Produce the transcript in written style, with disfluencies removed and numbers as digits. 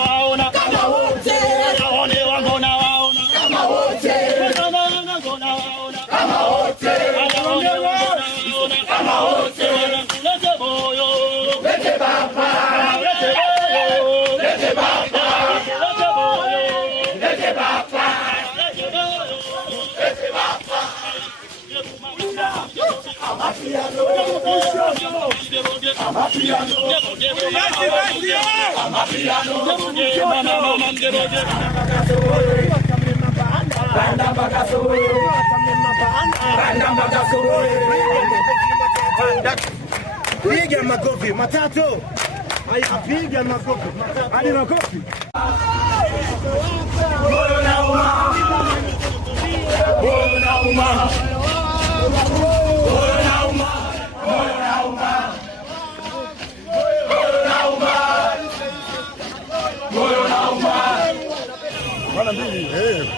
waona kama wote, waone wangu na waona kama wote, wangu na waona kama wote, waone waona kama wote, lete moyo, lete baba, lete moyo, lete baba, lete moyo, lete baba, lete moyo, lete baba. Piga makofi matatu. Piga makofi. Hadi makofi. Moyo nauma. Moyo nauma. Moyo nauma. Moyo nauma. Moyo nauma. Moyo nauma. Bwana mbili.